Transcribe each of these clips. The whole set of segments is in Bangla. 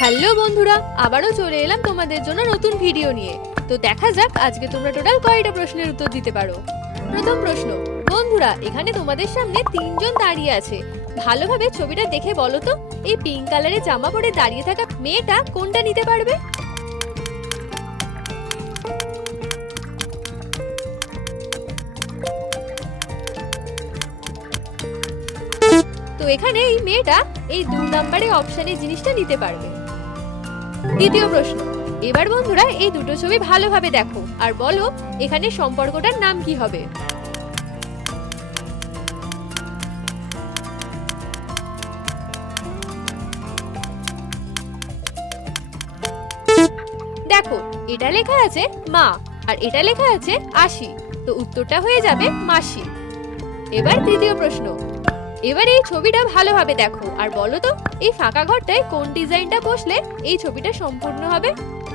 হ্যালো বন্ধুরা, আবারও চলে এলাম তোমাদের জন্য নতুন ভিডিও নিয়ে। তো দেখা যাক আজকে তোমরা টোটাল কয়টা প্রশ্নের উত্তর দিতে পারো। প্রথম প্রশ্ন, বন্ধুরা এখানে তোমাদের সামনে তিনজন দাঁড়িয়ে আছে। ভালোভাবে ছবিটা দেখে বলো তো, এই পিঙ্ক কালারের জামা পরে দাঁড়িয়ে থাকা মেয়েটা কোনটা নিতে পারবে? তো এখানে এই মেয়েটা এই 2 নম্বরে অপশনে জিনিসটা নিতে পারবে। দ্বিতীয় প্রশ্ন, এবার বন্ধুরা এই দুটো ছবি ভালোভাবে দেখো আর বলো এখানে সম্পর্কটার নাম কি হবে। দেখো, এটা লেখা আছে মা আর এটা লেখা আছে আশি, তো উত্তরটা হয়ে যাবে মাসি। এবার তৃতীয় প্রশ্ন, এবার এই ছবিটা ভালোভাবে দেখো আর বলো তো এই ফাঁকা ঘরটায় কোন ডিজাইনটা বসলে এই ছবিটা সম্পূর্ণ হবে।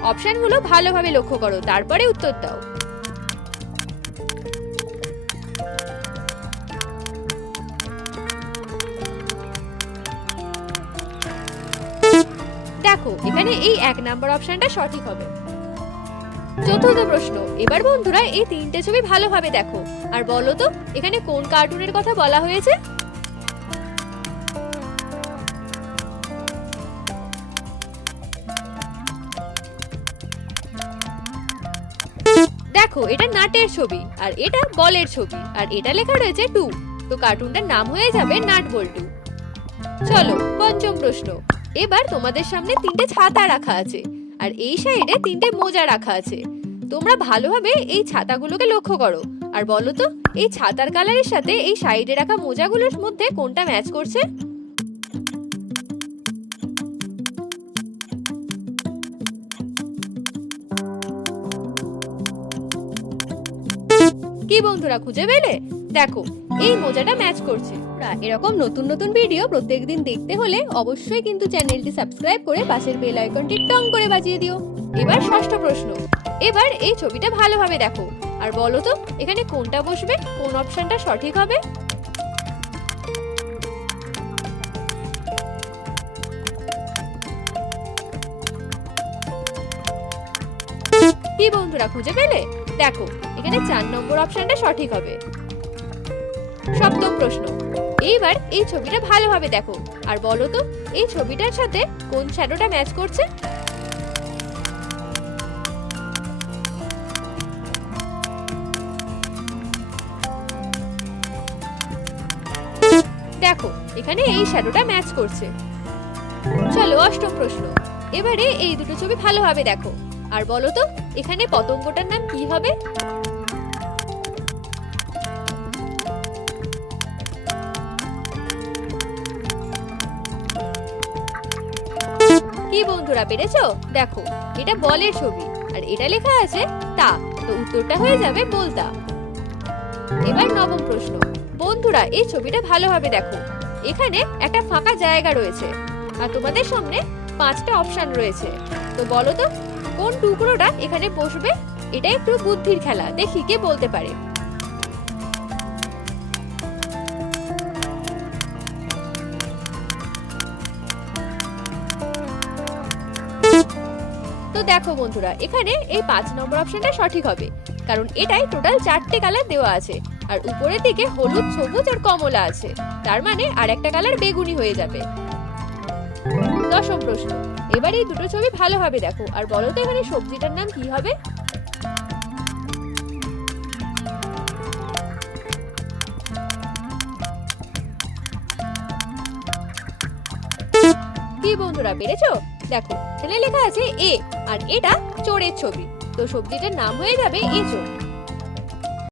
অপশনগুলো ভালোভাবে লক্ষ্য করো, তারপরে উত্তর দাও। দেখো, এখানে এই 1 নম্বর অপশনটা সঠিক হবে। চতুর্থ প্রশ্ন, এবার বন্ধুরা এই তিনটে ছবি ভালোভাবে দেখো আর বলো তো এখানে কোন কার্টুনের কথা বলা হয়েছে। দেখো, এটা নাটের ছবি আর এটা বলের ছবি আর এটা লেখা রয়েছে 2, তো কার্টুনটার নাম হয়ে যাবে নাট বল্টু। চলো পঞ্চম প্রশ্ন, এবার তোমাদের সামনে তিনটে ছাতা রাখা আছে আর এই সাইডে তিনটে মোজা রাখা আছে। তোমরা ভালোভাবে এই ছাতাগুলোকে লক্ষ্য করো আর বলো তো এই ছাতার কালারের সাথে এই সাইডে রাখা মোজাগুলোর মধ্যে কোনটা ম্যাচ করছে। কি বন্ধুরা, খুঁজে পেলে? দেখো, এই মোজাটা ম্যাচ করছে। এরকম নতুন নতুন ভিডিও প্রত্যেকদিন দেখতে হলে অবশ্যই কিন্তু চ্যানেলটি সাবস্ক্রাইব করে পাশের বেল আইকনটি টং করে বাজিয়ে দিও। এবার ষষ্ঠ প্রশ্ন, এবার এই ছবিটা ভালোভাবে দেখো আর বলো তো এখানে কোনটা বসবে, কোন অপশনটা সঠিক হবে। কি বন্ধুরা, খুঁজে পেলে? দেখো, এখানে 4 নম্বর অপশনটা সঠিক হবে। সপ্তম প্রশ্ন, এইবার এই ছবিটা ভালোভাবে দেখো আর বলো তো এই ছবিটার সাথে কোন শ্যাডোটা ম্যাচ করছে। দেখো, এখানে এই শ্যাডোটা ম্যাচ করছে। চলো অষ্টম প্রশ্ন, এবারে এই দুটো ছবি ভালোভাবে দেখো আর বলো তো এখানে পতঙ্গটার নাম কি হবে। কি বন্ধুরা, পেরেছো? দেখো, এটা বলের ছবি আর এটা লেখা আছে তা, তো উত্তরটা হয়ে যাবে বলতা। এবার নবম প্রশ্ন, বন্ধুরা এই ছবিটা ভালোভাবে দেখো। এখানে একটা ফাঁকা জায়গা রয়েছে আর তোমাদের সামনে 5টা অপশন রয়েছে। তো বলো তো কোন টুকরোটা এখানে বসবে। এটা একটু বুদ্ধির খেলা, দেখি কে বলতে পারে। তো দেখো বন্ধুরা, এখানে এই 5 নম্বর অপশনটা সঠিক হবে, কারণ এটাই টোটাল 4টে কালার দেওয়া আছে আর উপরের দিকে হলুদ, সবুজ আর কমলা আছে, তার মানে আর একটা কালার বেগুনি হয়ে যাবে। দশম প্রশ্ন, এবার এই দুটো ছবি ভালোভাবে দেখো আর বলো তো এখানে সবজিটার নাম কি হবে। কি বন্ধুরা, পেরেছো? দেখো, এখানে লেখা আছে এ আর এটা চোরের ছবি, তো সবজিটার নাম হয়ে যাবে এঁচোড়।